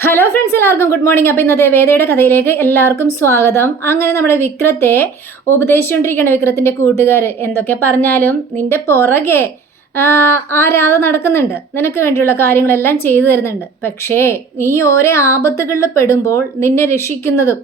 Hello friends എല്ലാവർക്കും good morning അപ്പോൾ ഇന്നത്തെ വേദയുടെ കഥയിലേക്ക് എല്ലാവർക്കും സ്വാഗതം. അങ്ങനെ നമ്മുടെ വിക്രത്തെ ഉപദേശിച്ചുകൊണ്ടിരിക്കുകയാണ് വിക്രത്തിന്റെ കൂട്ടുകാർ എന്തൊക്കെ പറഞ്ഞാലും നിന്റെ പുറകെ ആ, രാധ നടക്കുന്നുണ്ട്. നിനക്ക് വേണ്ടിയുള്ള കാര്യങ്ങളെല്ലാം ചെയ്തു തരുന്നുണ്ട്. പക്ഷേ നീ ഓരോ ആപത്തുകളിൽ പെടുമ്പോൾ നിന്നെ രക്ഷിക്കുന്നതും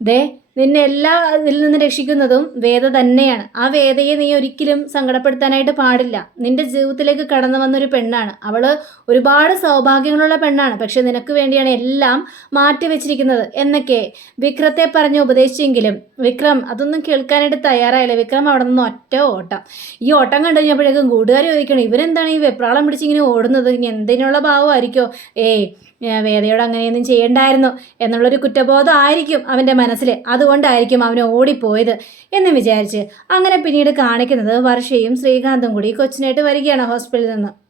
ദേ നിന്നെ എല്ലാ ഇതിൽ നിന്ന് രക്ഷിക്കുന്നതും വേദ തന്നെയാണ്. ആ വേദയെ നീ ഒരിക്കലും സങ്കടപ്പെടുത്താനായിട്ട് പാടില്ല. നിന്റെ ജീവിതത്തിലേക്ക് കടന്നു വന്നൊരു പെണ്ണാണ്. അവൾ ഒരുപാട് സൗഭാഗ്യങ്ങളുള്ള പെണ്ണാണ്. പക്ഷെ നിനക്ക് വേണ്ടിയാണ് എല്ലാം മാറ്റി വെച്ചിരിക്കുന്നത് എന്നൊക്കെ വിക്രത്തെ പറഞ്ഞ് ഉപദേശിച്ചെങ്കിലും വിക്രം അതൊന്നും കേൾക്കാനായിട്ട് തയ്യാറായില്ല. വിക്രം അവിടെ നിന്ന് ഒറ്റ ഓട്ടം. ഈ ഓട്ടം കണ്ടു കഴിഞ്ഞപ്പോഴേക്കും കൂട്ടുകാർ ചോദിക്കണം ഇവരെന്താണ് ഈ വെപ്രാളം പിടിച്ചിങ്ങനെ ഓടുന്നത്? ഇനി എന്തിനുള്ള ഭാവമായിരിക്കോ? ഏയ് വേദയോട് അങ്ങനെയൊന്നും ചെയ്യണ്ടായിരുന്നു എന്നുള്ളൊരു കുറ്റബോധം ആയിരിക്കും അവന്റെ മനസ്സിൽ അതുകൊണ്ടായിരിക്കും അവൻ ഓടിപ്പോയത് എന്ന് വിചാരിച്ച് അങ്ങനെ പിന്നീട് കാണിക്കുന്നത് വർഷയും ശ്രീകാന്തും കൂടി കൊച്ചിനായിട്ട് വരികയാണ് ഹോസ്പിറ്റലിൽ നിന്ന്.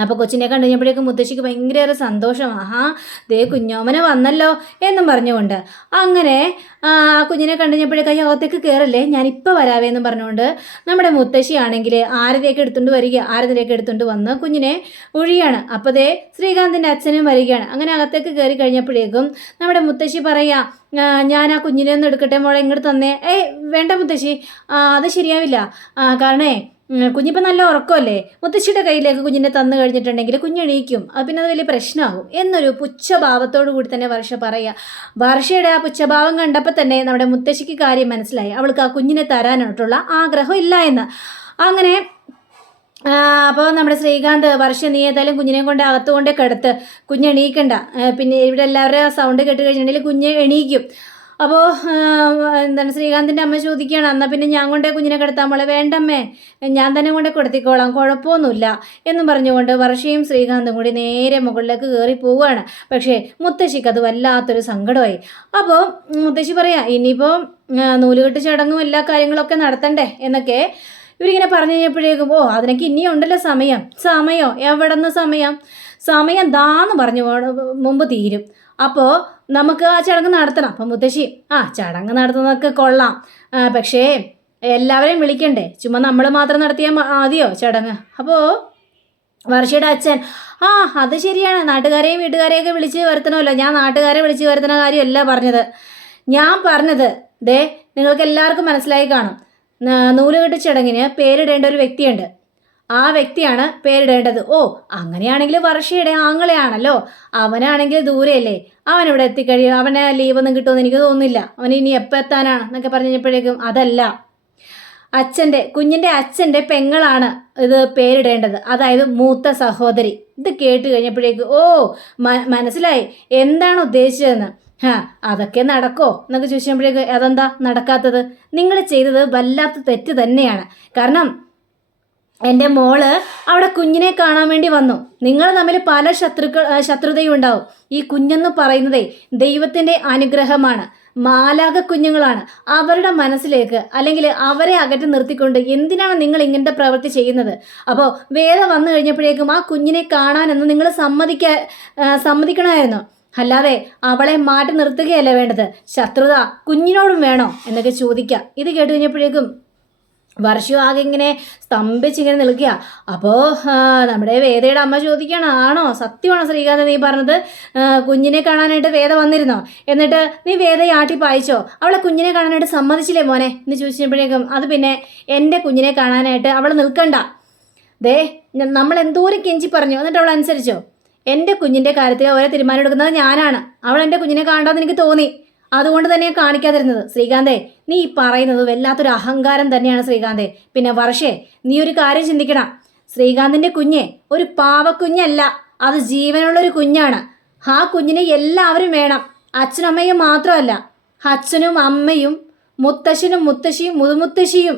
അപ്പോൾ കൊച്ചിനെ കണ്ടു കഴിഞ്ഞപ്പോഴേക്കും മുത്തശ്ശിക്ക് ഭയങ്കര സന്തോഷം. ആഹാ ദേ കുഞ്ഞോമനെ വന്നല്ലോ എന്നും പറഞ്ഞുകൊണ്ട്. അങ്ങനെ ആ കുഞ്ഞിനെ കണ്ടു കഴിഞ്ഞപ്പോഴേക്കും അയ്യോ അകത്തേക്ക് കയറല്ലേ ഞാനിപ്പോൾ വരാവേ എന്നും പറഞ്ഞുകൊണ്ട് നമ്മുടെ മുത്തശ്ശിയാണെങ്കിൽ ആരതിയൊക്കെ എടുത്തുകൊണ്ട് വരിക ആരതിയൊക്കെ എടുത്തുകൊണ്ട് വന്ന് കുഞ്ഞിനെ ഒഴിയാണ്. അപ്പോൾ ദേ ശ്രീകാന്തിന്റെ അച്ഛനും വരികയാണ്. അങ്ങനെ അകത്തേക്ക് കയറി കഴിഞ്ഞപ്പോഴേക്കും നമ്മുടെ മുത്തശ്ശി പറയാം ഞാൻ ആ കുഞ്ഞിനെ ഒന്ന് എടുക്കട്ടെ മോളെ ഇങ്ങോട്ട് തന്നേ. ഏയ് വേണ്ട മുത്തശ്ശി. അത് ശരിയാവില്ല. കാരണേ ഉം, കുഞ്ഞിപ്പോൾ നല്ല ഉറക്കമല്ലേ? മുത്തശ്ശിയുടെ കയ്യിലേക്ക് കുഞ്ഞിനെ തന്നു കഴിഞ്ഞിട്ടുണ്ടെങ്കിൽ കുഞ്ഞെണീക്കും അത് പിന്നെ അത് വലിയ പ്രശ്നമാകും. എന്നൊരു പുച്ഛഭാവത്തോടു കൂടി തന്നെ വർഷ പറയുക. വർഷയുടെ ആ പുച്ഛഭാവം കണ്ടപ്പോൾ തന്നെ നമ്മുടെ മുത്തശ്ശിക്ക് കാര്യം മനസ്സിലായി. അവൾക്ക് ആ കുഞ്ഞിനെ തരാനായിട്ടുള്ള ആഗ്രഹം ഇല്ല എന്ന്. അങ്ങനെ അപ്പോൾ നമ്മുടെ ശ്രീകാന്ത് വർഷം നീ ഏതായാലും കുഞ്ഞിനെ കൊണ്ട് അകത്തുകൊണ്ട് കിടത്ത്. കുഞ്ഞ് എണീക്കണ്ട. പിന്നെ ഇവിടെ എല്ലാവരുടെ സൗണ്ട് കേട്ട് കഴിഞ്ഞിട്ടുണ്ടെങ്കിൽ കുഞ്ഞ് എണീക്കും. അപ്പോൾ എന്താണ് ശ്രീകാന്തിന്റെ അമ്മ ചോദിക്കുകയാണ് എന്നാൽ പിന്നെ ഞാൻ കൊണ്ടേ കുഞ്ഞിനെ കിടത്താൻ മോളെ വേണ്ടമ്മേ ഞാൻ തന്നെ കൊണ്ടേ കൊടുത്തിക്കോളാം കുഴപ്പമൊന്നുമില്ല എന്നും പറഞ്ഞുകൊണ്ട് വർഷയും ശ്രീകാന്തും കൂടി നേരെ മുകളിലേക്ക് കയറി പോവുകയാണ്. പക്ഷേ മുത്തശ്ശിക്ക് അത് വല്ലാത്തൊരു സങ്കടമായി. അപ്പോൾ മുത്തശ്ശി പറയാം ഇനിയിപ്പോൾ നൂലുകെട്ട് ചടങ്ങും എല്ലാ കാര്യങ്ങളൊക്കെ നടത്തണ്ടേ? എന്നൊക്കെ ഇവരിങ്ങനെ പറഞ്ഞു കഴിഞ്ഞപ്പോഴേക്കും ഓ അതിനൊക്കെ ഇനിയും ഉണ്ടല്ലോ സമയം. സമയോ? എവിടെ നിന്ന് സമയം സമയം ദാന്ന് പറഞ്ഞു മുമ്പ് തീരും. അപ്പോൾ നമുക്ക് ആ ചടങ്ങ് നടത്തണം. അപ്പം മുത്തശ്ശി ആ ചടങ്ങ് നടത്തുന്നതൊക്കെ കൊള്ളാം. പക്ഷേ എല്ലാവരെയും വിളിക്കണ്ടേ? ചുമ്മാ നമ്മൾ മാത്രം നടത്തിയാൽ മതിയോ ചടങ്ങ്? അപ്പോൾ വർഷയുടെ അച്ഛൻ ആ അത് ശരിയാണ്. നാട്ടുകാരെയും വീട്ടുകാരെയൊക്കെ വിളിച്ച് വരുത്തണമല്ലോ. ഞാൻ നാട്ടുകാരെ വിളിച്ച് വരുത്തുന്ന കാര്യമല്ല പറഞ്ഞത്. ഞാൻ പറഞ്ഞത് ദേ നിങ്ങൾക്ക് എല്ലാവർക്കും മനസ്സിലായി കാണും. നൂലുകെട്ട് ചടങ്ങിന് പേരിടേണ്ട ഒരു വ്യക്തിയുണ്ട്. ആ വ്യക്തിയാണ് പേരിടേണ്ടത്. ഓ അങ്ങനെയാണെങ്കിൽ വർഷയുടെ ആങ്ങളെയാണല്ലോ. അവനാണെങ്കിൽ ദൂരെയല്ലേ? അവൻ ഇവിടെ എത്തിക്കഴിയും അവനെ ലീവൊന്നും കിട്ടുമെന്ന് എനിക്ക് തോന്നുന്നില്ല. അവൻ ഇനി എപ്പോൾ എത്താനാണ് എന്നൊക്കെ പറഞ്ഞപ്പോഴേക്കും അതല്ല. അച്ഛന്റെ കുഞ്ഞിന്റെ അച്ഛന്റെ പെങ്ങളാണ് ഇത് പേരിടേണ്ടത്. അതായത് മൂത്ത സഹോദരി. ഇത് കേട്ട് കഴിഞ്ഞപ്പോഴേക്കും ഓ മനസ്സിലായി. എന്താണ് ഉദ്ദേശിച്ചതെന്ന്? ഹാ അതൊക്കെ നടക്കോ? എന്നൊക്കെ ചോദിച്ചപ്പോഴേക്ക് അതെന്താ നടക്കാത്തത്? നിങ്ങൾ ചെയ്തത് വല്ലാത്ത തെറ്റ് തന്നെയാണ്. കാരണം എന്റെ മോൾ അവിടെ കുഞ്ഞിനെ കാണാൻ വേണ്ടി വന്നു. നിങ്ങൾ തമ്മിൽ പല ശത്രുക്കൾ ശത്രുതയും ഉണ്ടാവും ഈ കുഞ്ഞെന്ന് പറയുന്നതേ ദൈവത്തിന്റെ അനുഗ്രഹമാണ്. മാലാക കുഞ്ഞുങ്ങളാണ്. അവരുടെ മനസ്സിലേക്ക് അല്ലെങ്കിൽ അവരെ അകറ്റി നിർത്തിക്കൊണ്ട് എന്തിനാണ് നിങ്ങൾ ഇങ്ങനത്തെ പ്രവൃത്തി ചെയ്യുന്നത്? അപ്പോൾ വേദ വന്നു കഴിഞ്ഞപ്പോഴേക്കും ആ കുഞ്ഞിനെ കാണാനെന്ന് നിങ്ങൾ സമ്മതിക്ക സമ്മതിക്കണമായിരുന്നു. അല്ലാതെ അവളെ മാറ്റി നിർത്തുകയല്ല വേണ്ടത്. ശത്രുത കുഞ്ഞിനോടും വേണോ എന്നൊക്കെ ചോദിക്കാം. ഇത് കേട്ട് കഴിഞ്ഞപ്പോഴേക്കും വർഷം ആകെ ഇങ്ങനെ സ്തംഭിച്ചിങ്ങനെ നിൽക്കുക. അപ്പോൾ നമ്മുടെ വേദയുടെ അമ്മ ചോദിക്കുകയാണ് ആണോ? സത്യമാണോ ശ്രീകാന്ത് നീ പറഞ്ഞത്? കുഞ്ഞിനെ കാണാനായിട്ട് വേദ വന്നിരുന്നോ? എന്നിട്ട് നീ വേദയെ ആട്ടി പായിച്ചോ? അവളെ കുഞ്ഞിനെ കാണാനായിട്ട് സമ്മതിച്ചില്ലേ മോനെ? എന്ന് ചോദിച്ചപ്പോഴേക്കും അത് പിന്നെ എന്റെ കുഞ്ഞിനെ കാണാനായിട്ട് അവൾ നിൽക്കണ്ട. ദേ നമ്മൾ എന്തോരം കെഞ്ചി പറഞ്ഞു. എന്നിട്ട് അവൾ അനുസരിച്ചോ? എന്റെ കുഞ്ഞിന്റെ കാര്യത്തിൽ ഓരോ തീരുമാനം എടുക്കുന്നത് ഞാനാണ്. അവൾ എന്റെ കുഞ്ഞിനെ കാണാമെന്ന് എനിക്ക് തോന്നി. അതുകൊണ്ട് തന്നെ കാണിക്കാതിരുന്നത്. ശ്രീകാന്തേ നീ പറയുന്നത് വല്ലാത്തൊരു അഹങ്കാരം തന്നെയാണ് ശ്രീകാന്തേ. പിന്നെ വർഷേ നീ ഒരു കാര്യം ചിന്തിക്കണം. ശ്രീകാന്തിന്റെ കുഞ്ഞെ ഒരു പാവക്കുഞ്ഞല്ല. അത് ജീവനുള്ള ഒരു കുഞ്ഞാണ്. ആ കുഞ്ഞിനെ എല്ലാവരും വേണം. അച്ഛനമ്മയും മാത്രമല്ല. അച്ഛനും അമ്മയും മുത്തശ്ശനും മുത്തശ്ശിയും മുതുമുത്തശ്ശിയും.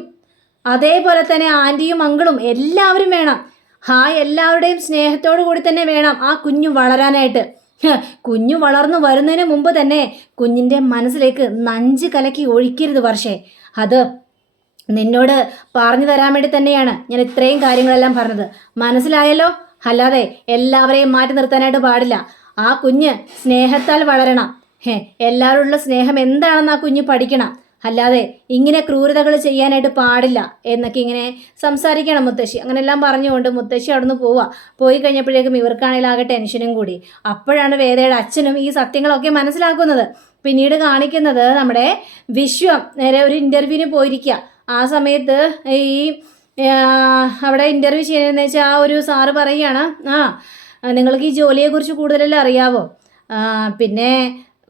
അതേപോലെ തന്നെ ആന്റിയും അങ്കിളും എല്ലാവരും വേണം. ആ എല്ലാവരുടെയും സ്നേഹത്തോടു കൂടി തന്നെ വേണം ആ കുഞ്ഞു വളരാനായിട്ട്. കുഞ്ഞു വളർന്നു വരുന്നതിന് മുമ്പ് തന്നെ കുഞ്ഞിന്റെ മനസ്സിലേക്ക് നഞ്ച് കലക്കി ഒഴിക്കരുത് വർഷേ. അത് നിന്നോട് പറഞ്ഞു തരാൻ വേണ്ടി തന്നെയാണ് ഞാൻ ഇത്രയും കാര്യങ്ങളെല്ലാം പറഞ്ഞത്. മനസ്സിലായല്ലോ? അല്ലാതെ എല്ലാവരെയും മാറ്റി നിർത്താനായിട്ട് പാടില്ല. ആ കുഞ്ഞ് സ്നേഹത്താൽ വളരണം. ഹേ എല്ലാവരോടുള്ള സ്നേഹം എന്താണെന്ന് ആ കുഞ്ഞ് പഠിക്കണം. അല്ലാതെ ഇങ്ങനെ ക്രൂരതകൾ ചെയ്യാനായിട്ട് പാടില്ല എന്നൊക്കെ ഇങ്ങനെ സംസാരിക്കണം മുത്തശ്ശി. അങ്ങനെല്ലാം പറഞ്ഞുകൊണ്ട് മുത്തശ്ശി അവിടുന്ന് പോവുക. പോയി കഴിഞ്ഞപ്പോഴേക്കും ഇവർക്കാണെങ്കിൽ ആകെ ടെൻഷനും കൂടി. അപ്പോഴാണ് വേദയുടെ അച്ഛനും ഈ സത്യങ്ങളൊക്കെ മനസ്സിലാക്കുന്നത്. പിന്നീട് കാണിക്കുന്നത് നമ്മുടെ വിശ്വം. നേരെ ഒരു ഇന്റർവ്യൂവിന് പോയിരിക്കുക ആ സമയത്ത് ഈ അവിടെ ഇന്റർവ്യൂ ചെയ്യുന്നതെന്ന് വെച്ചാൽ ആ ഒരു സാറ് പറയുകയാണ് ആ നിങ്ങൾക്ക് ഈ ജോലിയെക്കുറിച്ച് കൂടുതലല്ലേ അറിയാവോ? പിന്നെ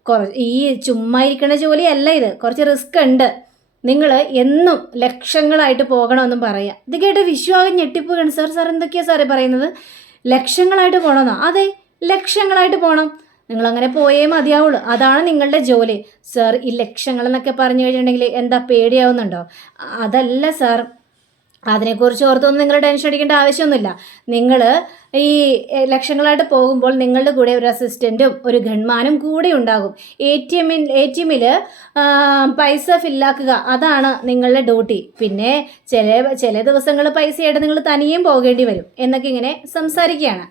കുറ ഈ ചുമ്മാ ഇരിക്കുന്ന ജോലിയല്ല ഇത്. കുറച്ച് റിസ്ക് ഉണ്ട്. നിങ്ങൾ എന്നും ലക്ഷങ്ങളായിട്ട് പോകണമെന്നും പറയാം. ഇത് കേട്ട് വിശ്വാസം ഞെട്ടിപ്പോകണം സാർ സാർ എന്തൊക്കെയാണ് സാറേ പറയുന്നത്? ലക്ഷങ്ങളായിട്ട് പോകണമെന്നോ അതെ ലക്ഷങ്ങളായിട്ട് പോകണം നിങ്ങൾ അങ്ങനെ പോയേ മതിയാവുള്ളൂ. അതാണ് നിങ്ങളുടെ ജോലി. സാർ ഈ ലക്ഷങ്ങൾ എന്നൊക്കെ പറഞ്ഞു കഴിഞ്ഞിട്ടുണ്ടെങ്കിൽ എന്താ പേടിയാവുന്നുണ്ടോ? അതല്ല സാർ അതിനെക്കുറിച്ച് ഓർത്തൊന്നും നിങ്ങൾ ടെൻഷൻ അടിക്കേണ്ട ആവശ്യമൊന്നുമില്ല. നിങ്ങൾ ഈ ലക്ഷങ്ങളായിട്ട് പോകുമ്പോൾ നിങ്ങളുടെ കൂടെ ഒരു അസിസ്റ്റന്റും ഒരു ഗൺമാനും കൂടെ ഉണ്ടാകും. എ ടി എമ്മിൽ എ ടി എമ്മിൽ പൈസ ഫില്ലാക്കുക അതാണ് നിങ്ങളുടെ ഡ്യൂട്ടി പിന്നെ ചില ചില ദിവസങ്ങൾ പൈസയായിട്ട് നിങ്ങൾ തനിയും പോകേണ്ടി വരും എന്നൊക്കെ ഇങ്ങനെ സംസാരിക്കുകയാണ്.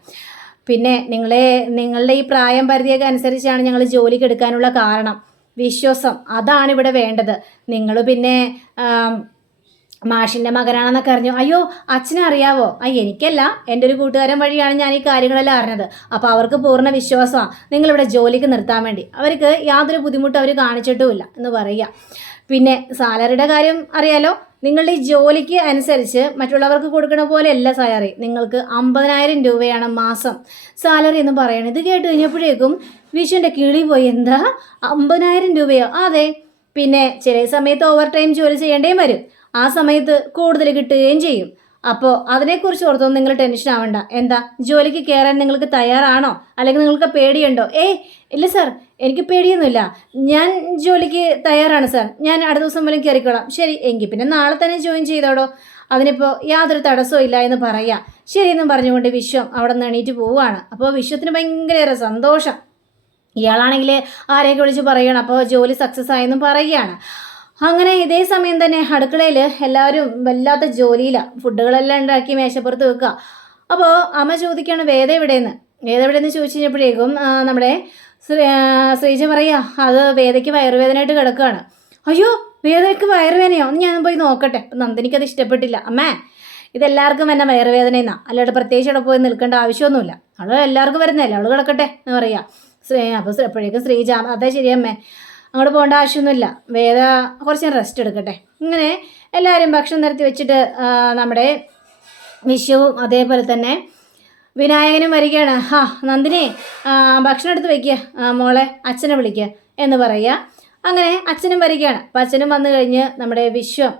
പിന്നെ നിങ്ങളെ നിങ്ങളുടെ ഈ പ്രായം പരിധിയൊക്കെ അനുസരിച്ചാണ് ഞങ്ങൾ ജോലിക്ക് എടുക്കാനുള്ള കാരണം. വിശ്വാസം അതാണ് ഇവിടെ വേണ്ടത്. നിങ്ങൾ പിന്നെ മാഷിന്റെ മകനാണെന്നൊക്കെ അറിഞ്ഞു. അയ്യോ അച്ഛനെ അറിയാവോ ആ എനിക്കല്ല. എന്റെ ഒരു കൂട്ടുകാരൻ വഴിയാണ് ഞാൻ ഈ കാര്യങ്ങളെല്ലാം അറിഞ്ഞത്. അപ്പോൾ അവർക്ക് പൂർണ വിശ്വാസമാണ് നിങ്ങളിവിടെ ജോലിക്ക് നിർത്താൻ വേണ്ടി. അവർക്ക് യാതൊരു ബുദ്ധിമുട്ടും അവർ കാണിച്ചിട്ടുമില്ല എന്ന് പറയുക. പിന്നെ സാലറിയുടെ കാര്യം അറിയാലോ. നിങ്ങളുടെ ഈ ജോലിക്ക് അനുസരിച്ച് മറ്റുള്ളവർക്ക് കൊടുക്കണ പോലെയല്ല സാലറി. നിങ്ങൾക്ക് അമ്പതിനായിരം രൂപയാണ് മാസം സാലറി എന്ന് പറയണം ഇത് കേട്ട് കഴിഞ്ഞപ്പോഴേക്കും വിഷുവിന്റെ കിളി പോയി. എന്താ? അമ്പതിനായിരം രൂപയോ? അതെ. പിന്നെ ചില സമയത്ത് ഓവർ ടൈം ജോലി ചെയ്യേണ്ടേയും വരും. ആ സമയത്ത് കൂടുതൽ കിട്ടുകയും ചെയ്യും. അപ്പോൾ അതിനെക്കുറിച്ച് ഓർത്തൊന്നും നിങ്ങൾ ടെൻഷൻ ആവണ്ട. എന്താ? ജോലിക്ക് കയറാൻ നിങ്ങൾക്ക് തയ്യാറാണോ? അല്ലെങ്കിൽ നിങ്ങൾക്ക് പേടിയുണ്ടോ? ഏ ഇല്ല സാർ. എനിക്ക് പേടിയൊന്നുമില്ല. ഞാൻ ജോലിക്ക് തയ്യാറാണ് സാർ. ഞാൻ അടുത്ത ദിവസം പോലും കയറിക്കോളാം. ശരി എങ്കിൽ പിന്നെ നാളെ തന്നെ ജോയിൻ ചെയ്തോടോ. അതിനിപ്പോൾ യാതൊരു തടസ്സവും ഇല്ല എന്ന് പറയാം. ശരിയെന്നും പറഞ്ഞുകൊണ്ട് വിശ്വം അവിടെ നിന്ന് എണീറ്റ് പോവുകയാണ്. അപ്പോൾ വിശ്വത്തിന് ഭയങ്കര സന്തോഷം. ഇയാളാണെങ്കിൽ ആരെയൊക്കെ വിളിച്ച് പറയുകയാണ് അപ്പോൾ ജോലി സക്സസ് ആയെന്നും പറയുകയാണ്. അങ്ങനെ ഇതേ സമയം തന്നെ അടുക്കളയിൽ എല്ലാവരും വല്ലാത്ത ജോലിയിലാണ് ഫുഡുകളെല്ലാം ഉണ്ടാക്കി മേശപ്പുറത്ത് വെക്കുക അപ്പോൾ അമ്മ ചോദിക്കുകയാണ് വേദ എവിടെയെന്ന്? വേദ എവിടെയെന്ന്? ചോദിച്ചു കഴിഞ്ഞപ്പോഴേക്കും നമ്മുടെ ശ്രീജ പറയുക അത് വേദയ്ക്ക് വയറുവേദനയായിട്ട് കിടക്കുകയാണ്. അയ്യോ വേദയ്ക്ക് വയറുവേദനയോ? ഒന്ന് ഞാൻ പോയി നോക്കട്ടെ. അപ്പം നന്ദിനിക്ക് അത് ഇഷ്ടപ്പെട്ടില്ല. അമ്മേ ഇതെല്ലാവർക്കും തന്നെ വയറുവേദനയെന്നാ. അല്ലാണ്ട് പ്രത്യേകിച്ച് അവിടെ പോയി നിൽക്കേണ്ട ആവശ്യമൊന്നുമില്ല. അവൾ എല്ലാവർക്കും വരുന്നതല്ലേ അവൾ കിടക്കട്ടെ എന്ന് പറയുക. ശ്രീ അപ്പോൾ അപ്പോഴേക്കും ശ്രീജ അതെ ശരിയമ്മേ. അങ്ങോട്ട് പോകേണ്ട ആവശ്യമൊന്നുമില്ല. വേദ കുറച്ച് റെസ്റ്റ് എടുക്കട്ടെ. ഇങ്ങനെ എല്ലാവരും ഭക്ഷണം നിരത്തി വെച്ചിട്ട് നമ്മുടെ വിഷുവും അതേപോലെ തന്നെ വിനായകനും വരികയാണ്. ഹാ നന്ദിനി ഭക്ഷണം എടുത്ത് വയ്ക്കുക മോളെ അച്ഛനെ വിളിക്കുക എന്ന് പറയുക. അങ്ങനെ അച്ഛനും വരികയാണ്. അപ്പം അച്ഛനും വന്നു കഴിഞ്ഞ് നമ്മുടെ വിശ്വം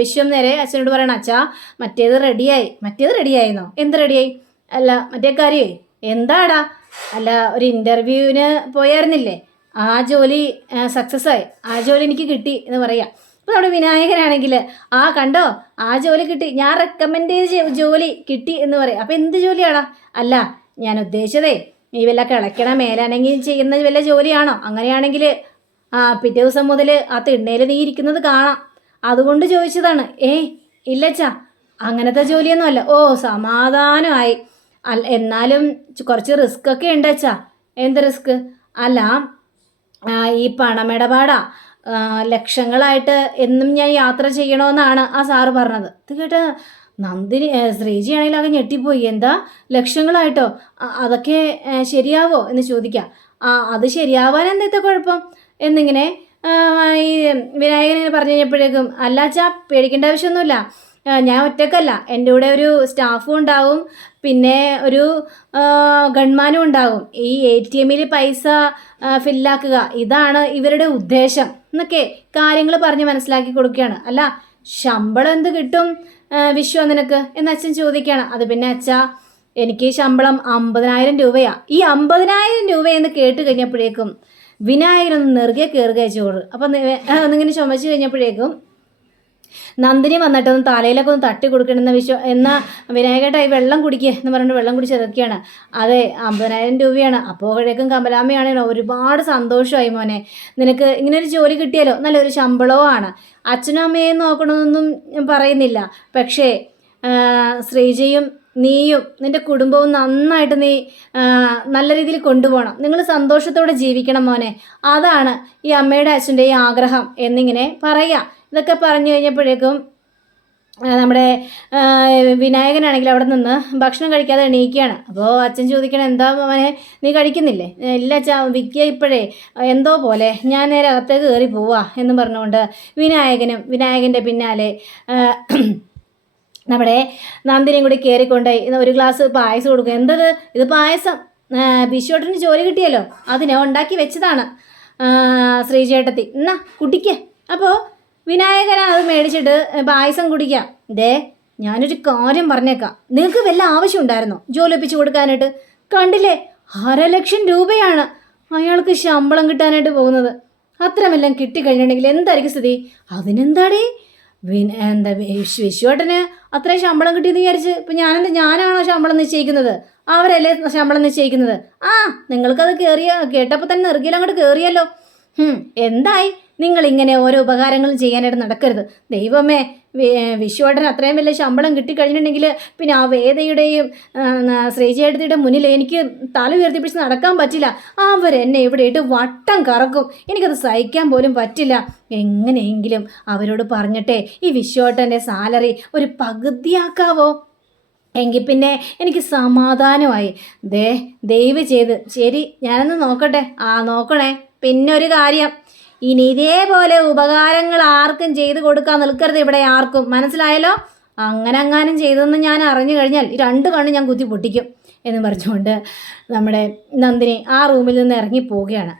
വിശ്വം നേരെ അച്ഛനോട് പറയണം അച്ഛാ മറ്റേത് റെഡിയായി മറ്റേത് റെഡിയായിരുന്നോ എന്ത് റെഡിയായി അല്ല മറ്റേ കാര്യമായി എന്താടാ? അല്ല ഒരു ഇന്റർവ്യൂവിന് പോയായിരുന്നില്ലേ? ആ ജോലി സക്സസ് ആയി ആ ജോലി എനിക്ക് കിട്ടി എന്ന് പറയാം. ഇപ്പോൾ നമ്മുടെ വിനായകനാണെങ്കിൽ ആ കണ്ടോ? ആ ജോലി കിട്ടി. ഞാൻ റെക്കമെൻഡ് ചെയ്ത ജോലി കിട്ടി എന്ന് പറയും. അപ്പോൾ എന്ത് ജോലിയാടാ? അല്ല ഞാൻ ഉദ്ദേശിച്ചതേ ഈ വല്ല കിളയ്ക്കണ മേലാണെങ്കിൽ ചെയ്യുന്ന വല്ല ജോലിയാണോ? അങ്ങനെയാണെങ്കിൽ ആ പിറ്റേ ദിവസം മുതൽ ആ തിണ്ണയിൽ നീ ഇരിക്കുന്നത് കാണാം. അതുകൊണ്ട് ചോദിച്ചതാണ് ഏ ഇല്ലച്ചാ അങ്ങനത്തെ ജോലിയൊന്നും അല്ല. ഓ സമാധാനമായി. അല്ല എന്നാലും കുറച്ച് റിസ്ക് ഒക്കെ ഉണ്ട് അച്ഛാ. എന്ത് റിസ്ക് അല്ല ഈ പണമിടപാടാ. ലക്ഷങ്ങളായിട്ട് എന്നും ഞാൻ യാത്ര ചെയ്യണമെന്നാണ് ആ സാറ് പറഞ്ഞത്. ഇത് കേട്ട് നന്ദിനി ശ്രീജിയാണെങ്കിൽ ആകെ ഞെട്ടിപ്പോയി. എന്താ? ലക്ഷങ്ങളായിട്ടോ? അതൊക്കെ ശരിയാവോ എന്ന് ചോദിക്കാം. ആ അത് ശരിയാവാൻ എന്താ കുഴപ്പം? എന്നിങ്ങനെ ഈ വിനായകനെ പറഞ്ഞു കഴിഞ്ഞപ്പോഴേക്കും അല്ലാച്ചാ പേടിക്കേണ്ട ആവശ്യമൊന്നുമില്ല. ഞാൻ ഒറ്റക്കല്ല. എന്റെ കൂടെ ഒരു സ്റ്റാഫും ഉണ്ടാവും. പിന്നെ ഒരു ഗൺമാനും ഉണ്ടാവും. ഈ എ ടി എമ്മിൽ പൈസ ഫില്ലാക്കുക ഇതാണ് ഇവരുടെ ഉദ്ദേശം എന്നൊക്കെ കാര്യങ്ങൾ പറഞ്ഞ് മനസ്സിലാക്കി കൊടുക്കുകയാണ്. അല്ല ശമ്പളം എന്ത് കിട്ടും വിശ്വ നിനക്ക്? എന്ന് അച്ഛൻ ചോദിക്കുകയാണ്. അത് പിന്നെ അച്ഛാ എനിക്ക് ശമ്പളം അമ്പതിനായിരം രൂപയാ. ഈ അമ്പതിനായിരം രൂപയെന്ന് കേട്ട് കഴിഞ്ഞപ്പോഴേക്കും വിനായകനൊന്ന് നെറുകെ കയറുക ചോറ്. അപ്പം ഒന്നിങ്ങനെ ചുമച്ച് കഴിഞ്ഞപ്പോഴേക്കും നന്ദിനി വന്നിട്ടൊന്ന് തലയിലൊക്കെ ഒന്ന് തട്ടി കൊടുക്കണമെന്ന വിശ്വ എന്നാ വിനായകട്ടായി വെള്ളം കുടിക്കുക എന്ന് പറഞ്ഞിട്ട് വെള്ളം കുടിച്ച് ഇറക്കുകയാണ് അതെ അമ്പതിനായിരം രൂപയാണ്. അപ്പോഴേക്കും കമലാമ്മയാണല്ലോ ഒരുപാട് സന്തോഷമായി മോനെ. നിനക്ക് ഇങ്ങനൊരു ജോലി കിട്ടിയാലോ? നല്ലൊരു ശമ്പളവും ആണ് അച്ഛനും അമ്മയെയും നോക്കണമെന്നൊന്നും പറയുന്നില്ല. പക്ഷേ ശ്രീജയും നീയും നിന്റെ കുടുംബവും നന്നായിട്ട് നീ നല്ല രീതിയിൽ കൊണ്ടുപോകണം. നിങ്ങൾ സന്തോഷത്തോടെ ജീവിക്കണം മോനെ. അതാണ് ഈ അമ്മയുടെ അച്ഛന്റെയും ആഗ്രഹം എന്നിങ്ങനെ പറയുക ഇതൊക്കെ പറഞ്ഞു കഴിഞ്ഞപ്പോഴേക്കും നമ്മുടെ വിനായകനാണെങ്കിൽ അവിടെ നിന്ന് ഭക്ഷണം കഴിക്കാതെ എണീക്കുകയാണ്. അപ്പോൾ അച്ഛൻ ചോദിക്കണം എന്താ മോനെ നീ കഴിക്കുന്നില്ലേ? ഇല്ല അച്ഛാ വിൽക്കുക ഇപ്പോഴേ എന്തോ പോലെ ഞാൻ നേരെ അകത്തേക്ക് കയറി പോവാ എന്ന് പറഞ്ഞുകൊണ്ട് വിനായകനും വിനായകന്റെ പിന്നാലെ നമ്മുടെ നന്ദിനിയും കൂടി കയറിക്കൊണ്ട് ഇന്ന് ഒരു ഗ്ലാസ് പായസം കൊടുക്കും. എന്തത്? ഇത് പായസം. ബിഷോട്ടിന് ജോലി കിട്ടിയല്ലോ. അതിനെ ഉണ്ടാക്കി വെച്ചതാണ് ശ്രീചേട്ടത്തി. എന്നാ കുടിക്ക്. അപ്പോൾ വിനായകന അത് മേടിച്ചിട്ട് പായസം കുടിക്കാം. ദേ ഞാനൊരു കാര്യം പറഞ്ഞേക്കാം. നിങ്ങൾക്ക് വല്ല ആവശ്യം ഉണ്ടായിരുന്നോ? ജോലി ഒപ്പിച്ച് കൊടുക്കാനായിട്ട്? കണ്ടില്ലേ? അരലക്ഷം രൂപയാണ് അയാൾക്ക് ശമ്പളം കിട്ടാനായിട്ട് പോകുന്നത്. അത്രമെല്ലാം കിട്ടിക്കഴിഞ്ഞിട്ടുണ്ടെങ്കിൽ എന്തായിരിക്കും സ്ഥിതി? അതിനെന്താടേ? വിൻ എന്താ വിശ്വേട്ടന് അത്രയും ശമ്പളം കിട്ടിയെന്ന് വിചാരിച്ച് ഇപ്പം ഞാനെന്താ ഞാനാണോ ശമ്പളം നിശ്ചയിക്കുന്നത്? അവരല്ലേ ശമ്പളം നിശ്ചയിക്കുന്നത്? ആ നിങ്ങൾക്കത് കയറിയ കേട്ടപ്പോൾ തന്നെ നെറുകിയിൽ അങ്ങോട്ട് കയറിയല്ലോ എന്തായി? നിങ്ങൾ ഇങ്ങനെ ഓരോ ഉപകാരങ്ങളും ചെയ്യാനായിട്ട് നടക്കരുത്. ദൈവമേ വിശ്വട്ടന് അത്രയും വലിയ ശമ്പളം കിട്ടിക്കഴിഞ്ഞിട്ടുണ്ടെങ്കിൽ പിന്നെ ആ വേദയുടെയും ശ്രീചേട്ടത്തിയുടെ മുന്നിൽ എനിക്ക് തല ഉയർത്തിപ്പിടിച്ച് നടക്കാൻ പറ്റില്ല. അവരെന്നെ ഇവിടെ ഇട്ട് വട്ടം കറക്കും. എനിക്കത് സഹിക്കാൻ പോലും പറ്റില്ല. എങ്ങനെയെങ്കിലും അവരോട് പറഞ്ഞിട്ടെ ഈ വിശ്വട്ടന്റെ സാലറി ഒരു പകുതിയാക്കാവോ? എങ്കിൽ പിന്നെ എനിക്ക് സമാധാനമായി. ദേ ദയവ് ചെയ്ത്. ശരി ഞാനൊന്ന് നോക്കട്ടെ. ആ നോക്കണേ. പിന്നെ ഒരു കാര്യം. ഇനി ഇതേപോലെ ഉപകാരങ്ങൾ ആർക്കും ചെയ്തു കൊടുക്കാൻ നിൽക്കരുത് ഇവിടെ ആർക്കും. മനസ്സിലായല്ലോ? അങ്ങനെ അങ്ങാനും ചെയ്തെന്ന് ഞാൻ അറിഞ്ഞു കഴിഞ്ഞാൽ ഈ രണ്ട് കണ്ണ് ഞാൻ കുത്തി പൊട്ടിക്കും എന്ന് പറഞ്ഞുകൊണ്ട് നമ്മുടെ നന്ദിനി ആ റൂമിൽ നിന്ന് ഇറങ്ങി പോവുകയാണ്.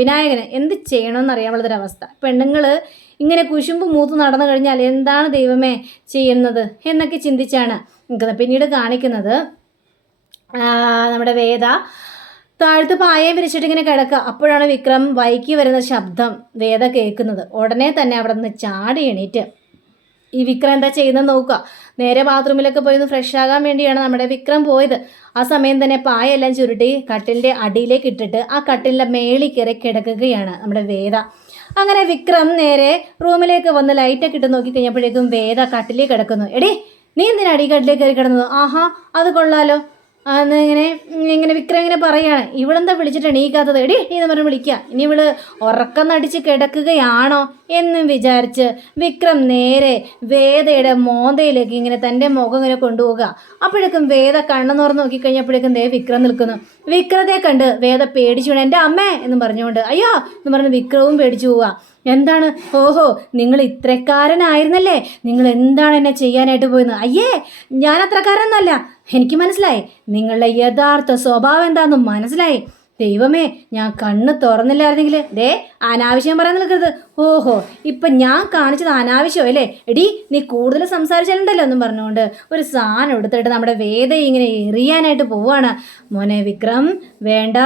വിനായകന് എന്ത് ചെയ്യണമെന്ന് അവസ്ഥ. പെണ്ണുങ്ങൾ ഇങ്ങനെ കുശുമ്പ് മൂത്ത് നടന്നു കഴിഞ്ഞാൽ എന്താണ് ദൈവമേ ചെയ്യുന്നത് എന്നൊക്കെ ചിന്തിച്ചാണ് നിൽക്കുന്നത് പിന്നീട് കാണിക്കുന്നത്. നമ്മുടെ വേദ താഴത്ത് പായയും വിരിച്ചിട്ടിങ്ങനെ കിടക്കുക. അപ്പോഴാണ് വിക്രം വൈകി വരുന്ന ശബ്ദം വേദ കേൾക്കുന്നത്. ഉടനെ തന്നെ അവിടെ നിന്ന് ചാടി എണീറ്റ്. ഈ വിക്രം എന്താ ചെയ്യുന്നത് നോക്കുക. നേരെ ബാത്റൂമിലൊക്കെ പോയി ഒന്ന് ഫ്രഷ് ആകാൻ വേണ്ടിയാണ് നമ്മുടെ വിക്രം പോയത്. ആ സമയം തന്നെ പായെല്ലാം ചുരുട്ടി കട്ടിലിന്റെ അടിയിലേക്ക് ഇട്ടിട്ട് ആ കട്ടിലിന്റെ മേളിൽ കയറി കിടക്കുകയാണ് നമ്മുടെ വേദ. അങ്ങനെ വിക്രം നേരെ റൂമിലേക്ക് വന്ന് ലൈറ്റൊക്കെ ഇട്ട് നോക്കി കഴിഞ്ഞപ്പോഴേക്കും വേദ കട്ടിലേക്ക് കിടക്കുന്നു. എടേ നീ എന്തിനാ അടി കട്ടിലേക്ക് കയറി കിടന്നത്? ആഹാ അത് കൊള്ളാലോ. എന്ന് ഇങ്ങനെ വിക്രം ഇങ്ങനെ പറയാണ്. ഇവളെന്താ വിളിച്ചിട്ട് എണീക്കാത്തത് എടി നീ എന്ന് പറഞ്ഞ് വിളിക്കുക ഇനി ഇവൾ ഉറക്കം നടിച്ച് കിടക്കുകയാണോ? എന്നും വിചാരിച്ച് വിക്രം നേരെ വേദയുടെ മോന്തയിലേക്ക് ഇങ്ങനെ തന്റെ മുഖം ഇങ്ങനെ കൊണ്ടുപോകുക അപ്പോഴേക്കും വേദ കണ്ണു തുറന്ന് നോക്കിക്കഴിഞ്ഞപ്പോഴേക്കും ദേ വിക്രം നിൽക്കുന്നു. വിക്രത്തെ കണ്ട് വേദ പേടിച്ചു വീണു എന്റെ അമ്മേ എന്ന് പറഞ്ഞുകൊണ്ട് അയ്യോ എന്ന് പറഞ്ഞ് വിക്രവും പേടിച്ചു പോവുക. എന്താണ്? ഓഹോ നിങ്ങൾ ഇത്രക്കാരനായിരുന്നല്ലേ? നിങ്ങൾ എന്താണ് എന്നെ ചെയ്യാനായിട്ട് പോയെന്ന്? അയ്യേ ഞാൻ അത്രക്കാരനൊന്നല്ല എനിക്ക് മനസ്സിലായി. നിങ്ങളുടെ യഥാർത്ഥ സ്വഭാവം എന്താണെന്ന് മനസ്സിലായി. ദൈവമേ ഞാൻ കണ്ണ് തുറന്നില്ലായിരുന്നെങ്കിൽ ദേ അനാവശ്യം പറയാൻ നിൽക്കരുത്. ഓഹോ ഇപ്പം ഞാൻ കാണിച്ചത് അനാവശ്യം അല്ലേ? എടി നീ കൂടുതൽ സംസാരിച്ചാലുണ്ടല്ലോ എന്നും പറഞ്ഞുകൊണ്ട് ഒരു സാധനം എടുത്തിട്ട് നമ്മുടെ വേദ ഇങ്ങനെ എറിയാനായിട്ട് പോവാണ്. മോനെ വിക്രം വേണ്ട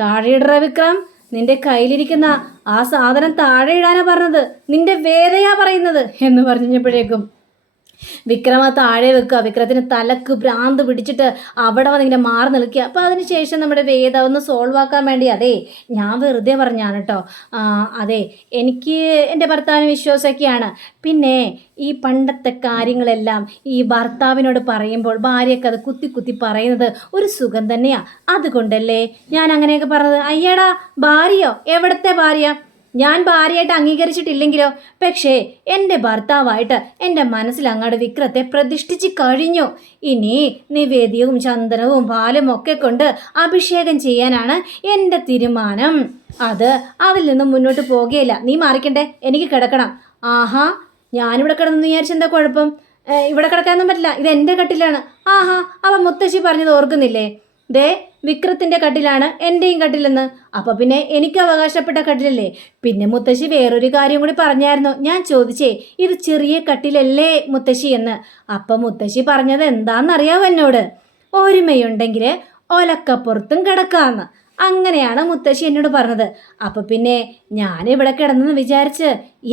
താഴെയിടറ വിക്രം. നിന്റെ കയ്യിലിരിക്കുന്ന ആ സാധനം താഴെ ഇടാനാ പറഞ്ഞത്. നിന്റെ വേദയാ പറയുന്നത് എന്ന് പറഞ്ഞപ്പോഴേക്കും വിക്രമ താഴെ വെക്കുക. വിക്രത്തിന് തലക്ക് ഭ്രാന്ത് പിടിച്ചിട്ട് അവിടെ വന്നിങ്ങനെ മാറി നിൽക്കുക. അപ്പോൾ അതിനുശേഷം നമ്മുടെ വേദ ഒന്ന് സോൾവ് ആക്കാൻ വേണ്ടി അതെ ഞാൻ വെറുതെ പറഞ്ഞാണ് കേട്ടോ. അതെ എനിക്ക് എന്റെ ഭർത്താവിന് വിശ്വാസമൊക്കെയാണ്. പിന്നെ ഈ പണ്ടത്തെ കാര്യങ്ങളെല്ലാം ഈ ഭർത്താവിനോട് പറയുമ്പോൾ ഭാര്യയൊക്കെ അത് കുത്തി കുത്തി പറയുന്നത് ഒരു സുഖം തന്നെയാണ് അതുകൊണ്ടല്ലേ ഞാൻ അങ്ങനെയൊക്കെ പറഞ്ഞത്. അയ്യടാ ഭാര്യയോ? എവിടത്തെ ഭാര്യ? ഞാൻ ഭാര്യയായിട്ട് അംഗീകരിച്ചിട്ടില്ലെങ്കിലോ? പക്ഷേ എന്റെ ഭർത്താവായിട്ട് എന്റെ മനസ്സിൽ അങ്ങോട്ട് വിക്രത്തെ പ്രതിഷ്ഠിച്ച് കഴിഞ്ഞു. ഇനി നിവേദ്യവും ചന്ദനവും പാലും ഒക്കെ കൊണ്ട് അഭിഷേകം ചെയ്യാനാണ് എന്റെ തീരുമാനം. അത് അതിൽ നിന്നും മുന്നോട്ട് പോകുകയില്ല. നീ മാറിക്കണ്ടേ? എനിക്ക് കിടക്കണം. ആഹാ ഞാനിവിടെ കിടന്നു വിചാരിച്ച എന്താ കുഴപ്പം? ഇവിടെ കിടക്കാനൊന്നും പറ്റില്ല. ഇത് എന്റെ കട്ടിലാണ്. ആഹാ അവ മുത്തശ്ശി പറഞ്ഞത് ഓർക്കുന്നില്ലേ? ദേ വിക്രത്തിന്റെ കട്ടിലാണ് എന്റെയും കട്ടിലെന്ന്. അപ്പൊ പിന്നെ എനിക്ക് അവകാശപ്പെട്ട കട്ടിലല്ലേ? പിന്നെ മുത്തശ്ശി വേറൊരു കാര്യം കൂടി പറഞ്ഞായിരുന്നു. ഞാൻ ചോദിച്ചേ ഇത് ചെറിയ കട്ടിലല്ലേ മുത്തശ്ശി എന്ന്? അപ്പൊ മുത്തശ്ശി പറഞ്ഞത് എന്താണെന്നറിയാവോ എന്നോട്? ഒരുമയുണ്ടെങ്കിൽ ഒലക്കപ്പുറത്തും കിടക്കാന്ന്. അങ്ങനെയാണ് മുത്തശ്ശി എന്നോട് പറഞ്ഞത്. അപ്പൊ പിന്നെ ഞാൻ ഇവിടെ കിടന്നെന്ന് വിചാരിച്ച്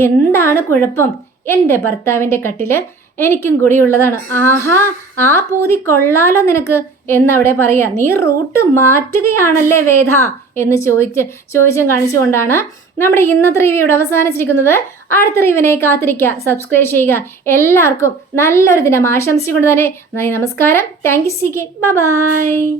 എന്താണ് കുഴപ്പം? എന്റെ ഭർത്താവിന്റെ കട്ടിൽ എനിക്കും കൂടിയുള്ളതാണ്. ആഹാ ആ പൂതി കൊള്ളാലോ നിനക്ക്. എന്നവിടെ പറയാ നീ റൂട്ട് മാറ്റുകയാണല്ലേ വേദ? എന്ന് ചോദിച്ച് ചോദിച്ചും കാണിച്ചുകൊണ്ടാണ് നമ്മുടെ ഇന്നത്തെ റിവ്യൂ ഇവിടെ അവസാനിച്ചിരിക്കുന്നത്. അടുത്ത റിവ്യൂവിനെ കാത്തിരിക്കുക സബ്സ്ക്രൈബ് ചെയ്യുക. എല്ലാവർക്കും നല്ലൊരു ദിനം ആശംസിച്ചുകൊണ്ട് തന്നെ നന്ദി നമസ്കാരം. Thank you C K bye